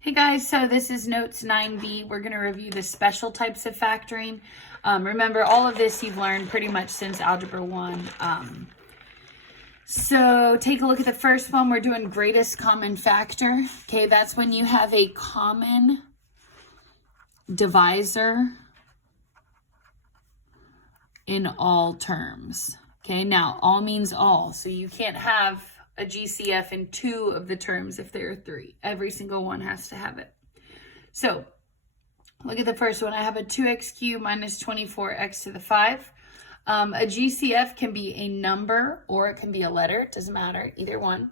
Hey guys, so this is Notes 9B. We're going to review the special types of factoring. Remember, all of this you've learned pretty much since Algebra 1. So take a look at the first one. We're doing greatest common factor. Okay, that's when you have a common divisor in all terms. Okay, now all means all. So you can't have a GCF in two of the terms if there are three. Every single one has to have it. So look at the first one. I have a 2x cubed minus 24x to the 5. A GCF can be a number or it can be a letter. It doesn't matter, either one.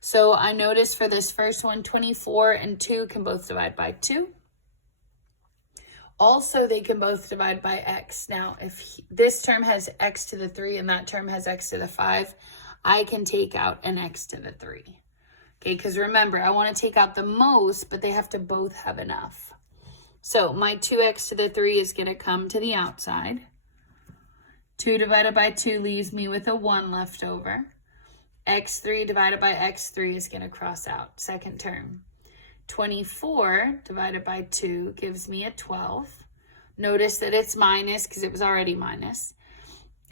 So I noticed for this first one, 24 and 2 can both divide by 2. Also, they can both divide by x. Now, if this term has x to the 3 and that term has x to the 5, I can take out an x to the 3. Okay, because remember, I want to take out the most, but they have to both have enough. So my 2x to the 3 is going to come to the outside. 2 divided by 2 leaves me with a 1 left over. x3 divided by x3 is going to cross out, second term. 24 divided by 2 gives me a 12. Notice that it's minus because it was already minus.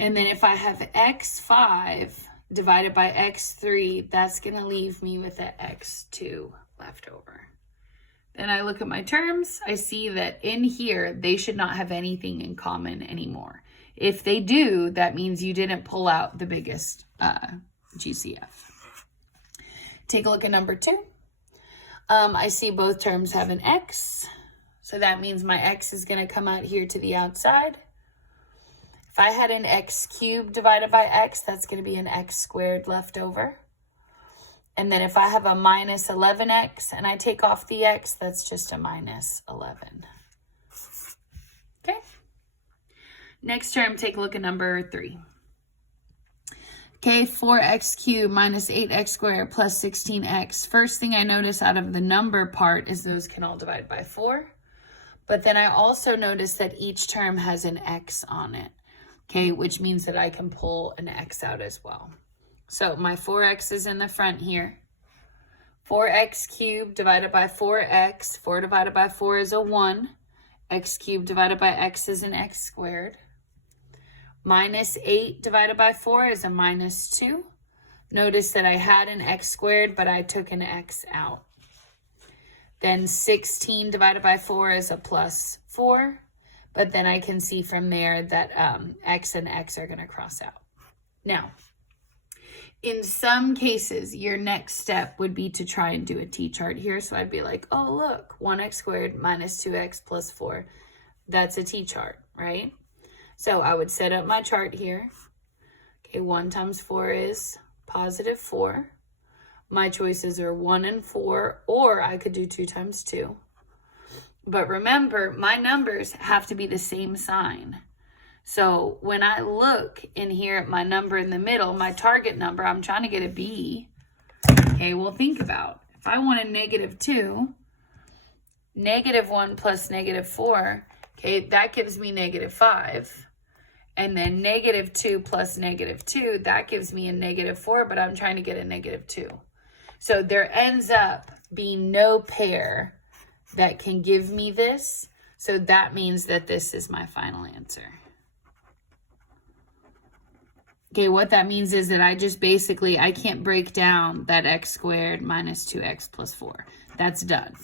And then if I have x5 divided by x3, that's going to leave me with an x2 left over. Then I look at my terms. I see that in here, they should not have anything in common anymore. If they do, that means you didn't pull out the biggest GCF. Take a look at number 2. I see both terms have an x. So that means my x is going to come out here to the outside. If I had an x cubed divided by x, that's going to be an x squared left over. And then if I have a minus 11x and I take off the x, that's just a minus 11. Okay. Next term, take a look at number 3. Okay, 4x cubed minus 8x squared plus 16x. First thing I notice out of the number part is those can all divide by 4. But then I also notice that each term has an x on it. Okay, which means that I can pull an x out as well. So my 4x is in the front here. 4x cubed divided by 4x. 4 divided by 4 is a 1. X cubed divided by x is an x squared. Minus 8 divided by 4 is a minus 2. Notice that I had an x squared, but I took an x out. Then 16 divided by 4 is a plus 4. But then I can see from there that x and x are going to cross out. Now, in some cases, your next step would be to try and do a t-chart here. So I'd be like, oh, look, 1x squared minus 2x plus 4. That's a t-chart, right? So I would set up my chart here. Okay, 1 times 4 is positive 4. My choices are 1 and 4, or I could do 2 times 2. But remember, my numbers have to be the same sign. So when I look in here at my number in the middle, my target number, I'm trying to get a B. Okay, well, think about, if I want a negative 2, negative 1 plus negative 4, okay, that gives me negative 5. And then negative 2 plus negative 2, that gives me a negative 4, but I'm trying to get a negative 2. So there ends up being no pair that can give me this. So that means that this is my final answer. Okay, what that means is that I just basically, I can't break down that x squared minus 2x plus 4. That's done.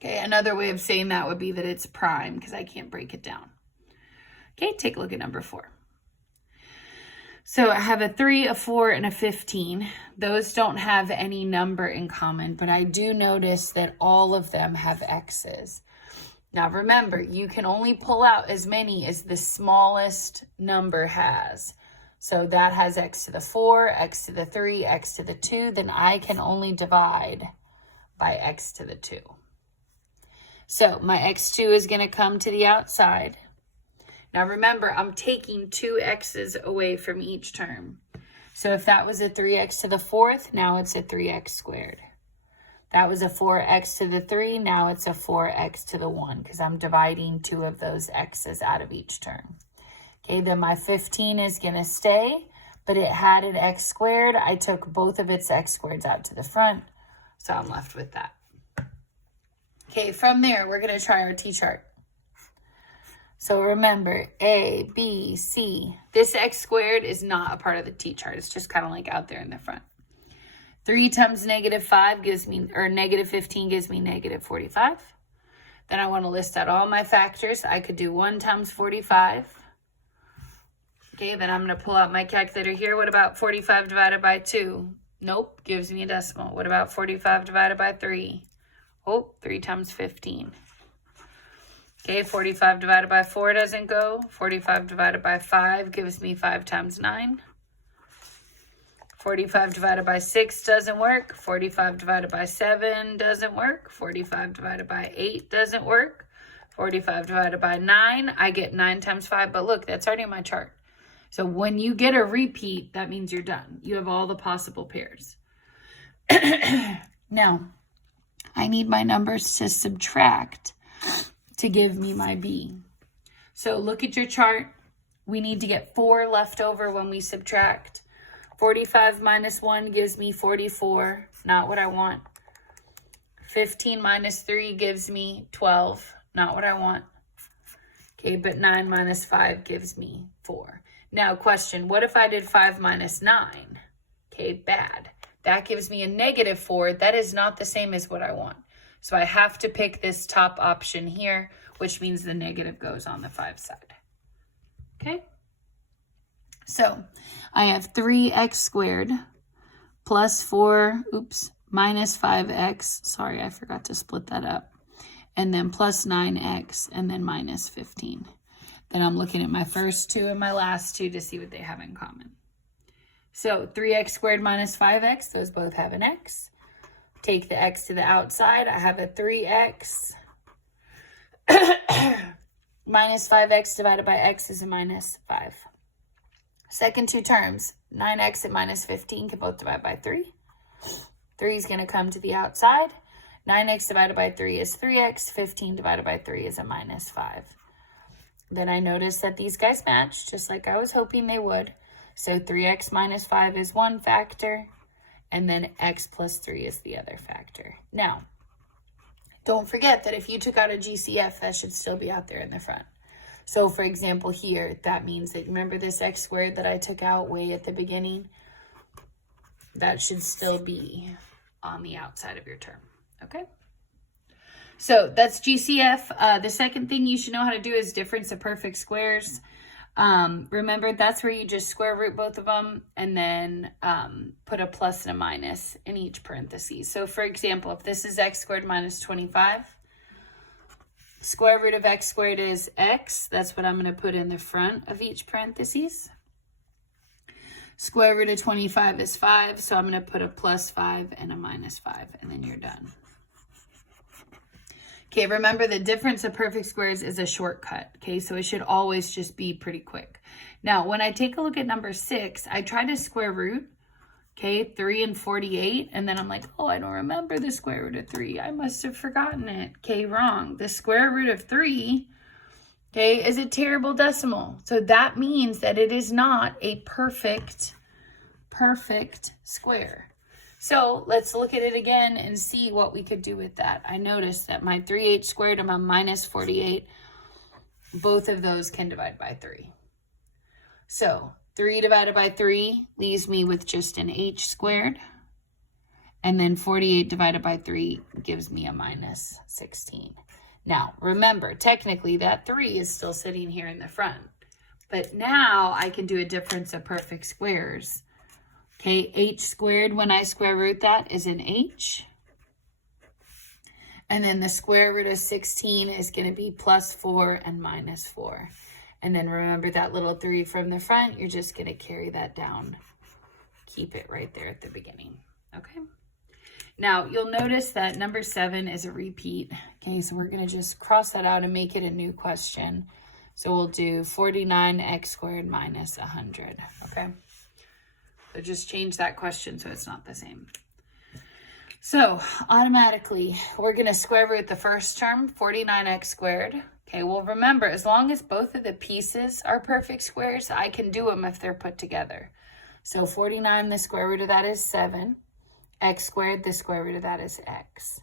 Okay, another way of saying that would be that it's prime because I can't break it down. Okay, take a look at number 4. So I have a 3, a 4, and a 15. Those don't have any number in common, but I do notice that all of them have x's. Now remember, you can only pull out as many as the smallest number has. So that has x to the 4, x to the 3, x to the 2. Then I can only divide by x to the 2. So my x2 is going to come to the outside. Now remember, I'm taking 2 x's away from each term. So if that was a 3x to the 4th, now it's a 3x squared. That was a 4x to the 3, now it's a 4x to the 1 because I'm dividing 2 of those x's out of each term. Okay, then my 15 is going to stay, but it had an x squared. I took both of its x squareds out to the front, so I'm left with that. Okay, from there, we're going to try our t-chart. So remember, A, B, C. This x squared is not a part of the t-chart. It's just kind of like out there in the front. 3 times -5 gives me, or -15 gives me -45. Then I want to list out all my factors. I could do 1 times 45. Okay, then I'm going to pull out my calculator here. What about 45 divided by 2? Nope, gives me a decimal. What about 45 divided by 3? Oh, 3 times 15. Okay, 45 divided by 4 doesn't go. 45 divided by 5 gives me 5 times 9. 45 divided by 6 doesn't work. 45 divided by 7 doesn't work. 45 divided by 8 doesn't work. 45 divided by 9, I get 9 times 5. But look, that's already in my chart. So when you get a repeat, that means you're done. You have all the possible pairs. Now, I need my numbers to subtract to give me my B. So look at your chart. We need to get 4 left over when we subtract. 45 minus 1 gives me 44, not what I want. 15 minus 3 gives me 12, not what I want. Okay, but 9 minus 5 gives me 4. Now, question, what if I did 5 minus 9? Okay, bad. That gives me a -4. That is not the same as what I want. So I have to pick this top option here, which means the negative goes on the 5 side. Okay? So I have 3x squared plus 4, minus 5x. Sorry, I forgot to split that up. And then plus 9x, and then minus 15. Then I'm looking at my first two and my last two to see what they have in common. So 3x squared minus 5x, those both have an x. Take the x to the outside, I have a 3x. Minus 5x divided by x is a minus 5. Second two terms, 9x and minus 15 can both divide by 3. 3 is going to come to the outside. 9x divided by 3 is 3x. 15 divided by 3 is a minus 5. Then I noticed that these guys match, just like I was hoping they would. So 3x minus 5 is one factor, and then x plus 3 is the other factor. Now, don't forget that if you took out a GCF, that should still be out there in the front. So for example here, that means that, remember this x squared that I took out way at the beginning? That should still be on the outside of your term, okay? So that's GCF. The second thing you should know how to do is difference of perfect squares. Remember, that's where you just square root both of them and then put a plus and a minus in each parenthesis. So for example, if this is x squared minus 25, square root of x squared is x. That's what I'm going to put in the front of each parenthesis. Square root of 25 is 5, so I'm going to put a plus 5 and a minus 5, and then you're done. Okay, remember the difference of perfect squares is a shortcut, okay? So it should always just be pretty quick. Now, when I take a look at number 6, I try to square root, okay, 3 and 48, and then I'm like, oh, I don't remember the square root of 3. I must have forgotten it. Okay, wrong. The square root of 3, okay, is a terrible decimal. So that means that it is not a perfect square. So let's look at it again and see what we could do with that. I noticed that my 3h squared and my minus 48, both of those can divide by 3. So 3 divided by 3 leaves me with just an h squared. And then 48 divided by 3 gives me a minus 16. Now, remember, technically that 3 is still sitting here in the front. But now I can do a difference of perfect squares. Okay, h squared, when I square root that, is an h. And then the square root of 16 is going to be plus 4 and minus 4. And then remember that little 3 from the front, you're just going to carry that down. Keep it right there at the beginning, okay? Now, you'll notice that number 7 is a repeat. Okay, so we're going to just cross that out and make it a new question. So we'll do 49x squared minus 100, okay? So just change that question so it's not the same. So automatically, we're going to square root the first term, 49x squared. Okay, well, remember, as long as both of the pieces are perfect squares, I can do them if they're put together. So 49, the square root of that is 7. X squared, the square root of that is x.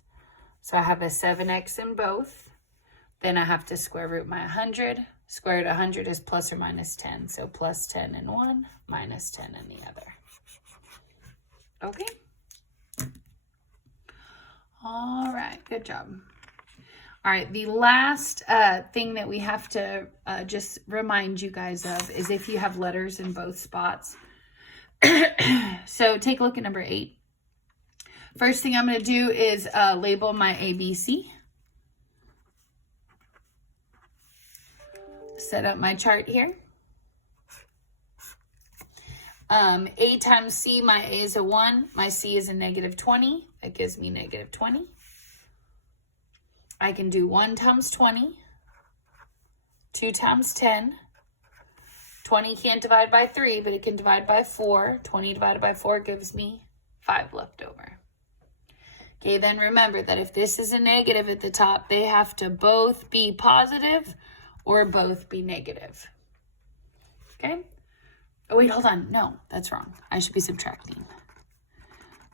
So I have a 7x in both. Then I have to square root my 100. Square root of 100 is plus or minus 10. So plus 10 in one, minus 10 in the other. Okay. All right, good job. All right, the last thing that we have to just remind you guys of is if you have letters in both spots. So take a look at number 8. First thing I'm going to do is label my ABC. Set up my chart here. A times C, my A is a 1. My C is a negative 20. That gives me negative 20. I can do 1 times 20. 2 times 10. 20 can't divide by 3, but it can divide by 4. 20 divided by 4 gives me 5 left over. Okay, then remember that if this is a negative at the top, they have to both be positive or both be negative. Okay? Oh, wait, hold on. No, that's wrong. I should be subtracting.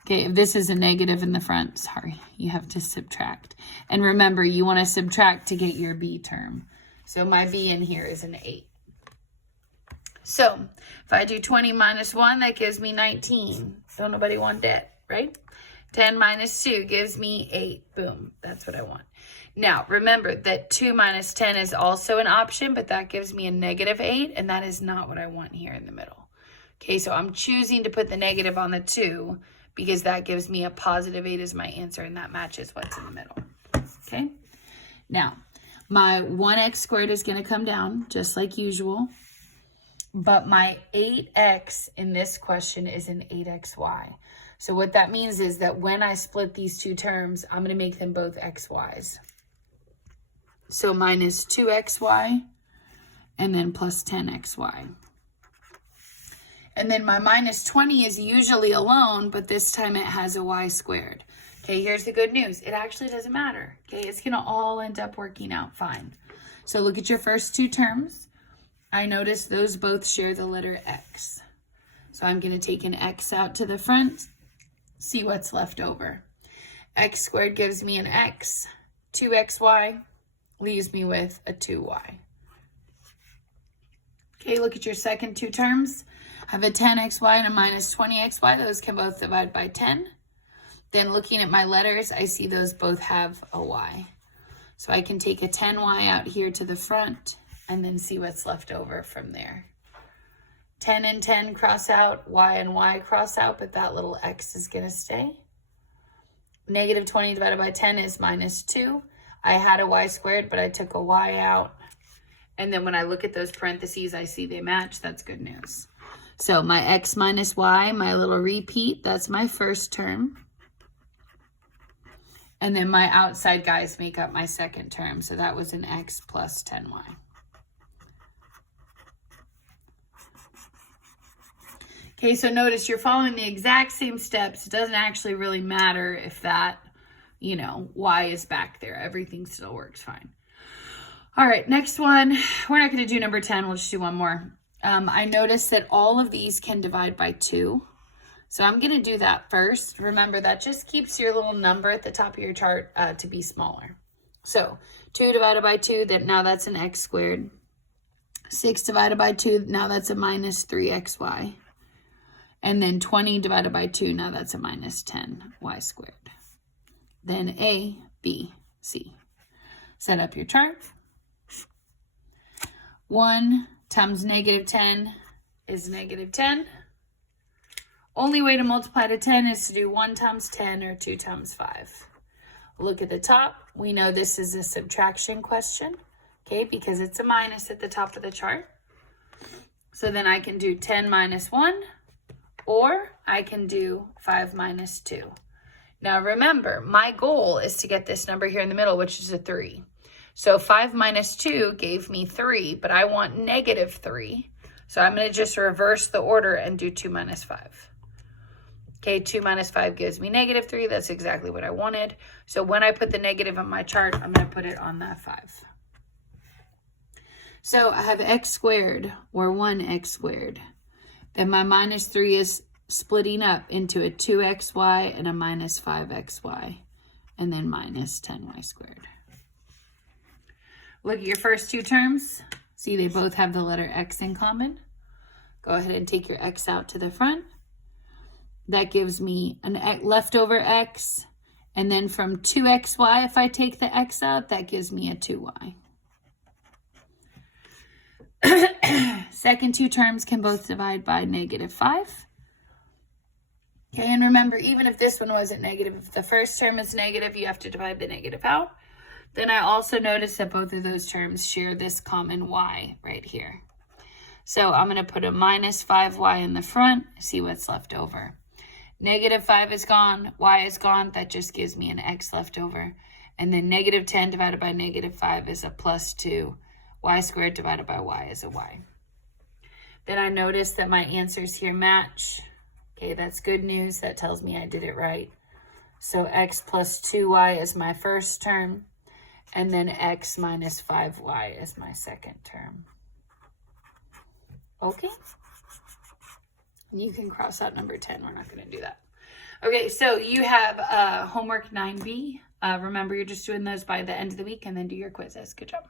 Okay, if this is a negative in the front, sorry, you have to subtract. And remember, you want to subtract to get your B term. So my B in here is an 8. So if I do 20 minus 1, that gives me 19. Don't nobody want that, right? 10 minus 2 gives me 8. Boom, that's what I want. Now, remember that 2 minus 10 is also an option, but that gives me a negative 8, and that is not what I want here in the middle. Okay, so I'm choosing to put the negative on the 2 because that gives me a positive 8 as my answer, and that matches what's in the middle. Okay, now my 1x squared is going to come down just like usual, but my 8x in this question is an 8xy. So what that means is that when I split these two terms, I'm going to make them both xy's. So minus 2xy and then plus 10xy. And then my minus 20 is usually alone, but this time it has a y squared. Okay, here's the good news. It actually doesn't matter. Okay, it's going to all end up working out fine. So look at your first two terms. I notice those both share the letter x. So I'm going to take an x out to the front, see what's left over. X squared gives me an x. 2xy leaves me with a 2y. Okay, look at your second two terms. I have a 10xy and a minus 20xy. Those can both divide by 10. Then looking at my letters, I see those both have a y. So I can take a 10y out here to the front and then see what's left over from there. 10 and 10 cross out, y and y cross out, but that little x is going to stay. Negative 20 divided by 10 is minus 2. I had a y squared, but I took a y out. And then when I look at those parentheses, I see they match. That's good news. So my x minus y, my little repeat, that's my first term. And then my outside guys make up my second term. So that was an x plus 10y. Okay, so notice you're following the exact same steps. It doesn't actually really matter if that, y is back there. Everything still works fine. All right, next one. We're not going to do number 10. We'll just do one more. I noticed that all of these can divide by 2. So I'm going to do that first. Remember, that just keeps your little number at the top of your chart to be smaller. So 2 divided by 2, now that's an x squared. 6 divided by 2, now that's a minus 3xy. And then 20 divided by 2, now that's a minus 10y squared. Then A, B, C. Set up your chart. 1 times negative 10 is negative 10. Only way to multiply to 10 is to do 1 times 10 or 2 times 5. Look at the top. We know this is a subtraction question, okay, because it's a minus at the top of the chart. So then I can do 10 minus 1, or I can do 5 minus 2. Now remember, my goal is to get this number here in the middle, which is a 3. So 5 minus 2 gave me 3, but I want negative 3. So I'm going to just reverse the order and do 2 minus 5. Okay, 2 minus 5 gives me negative 3. That's exactly what I wanted. So when I put the negative on my chart, I'm going to put it on that 5. So I have x squared, or 1x squared. Then my minus 3 is splitting up into a 2xy and a minus 5xy. and then minus 10y squared. Look at your first two terms. See, they both have the letter x in common. Go ahead and take your x out to the front. That gives me an leftover x. And then from 2xy, if I take the x out, that gives me a 2y. Second two terms can both divide by -5. Okay, and remember, even if this one wasn't negative, if the first term is negative, you have to divide the negative out. Then I also noticed that both of those terms share this common y right here. So I'm going to put a minus 5y in the front, see what's left over. -5 is gone, y is gone, that just gives me an x left over. And then -10 divided by -5 is a +2. Y squared divided by y is a y. Then I noticed that my answers here match. Okay, that's good news. That tells me I did it right. So x plus 2y is my first term, and then x minus 5y is my second term. Okay? You can cross out number 10. We're not going to do that. Okay, so you have homework 9B. Remember, you're just doing those by the end of the week and then do your quizzes. Good job.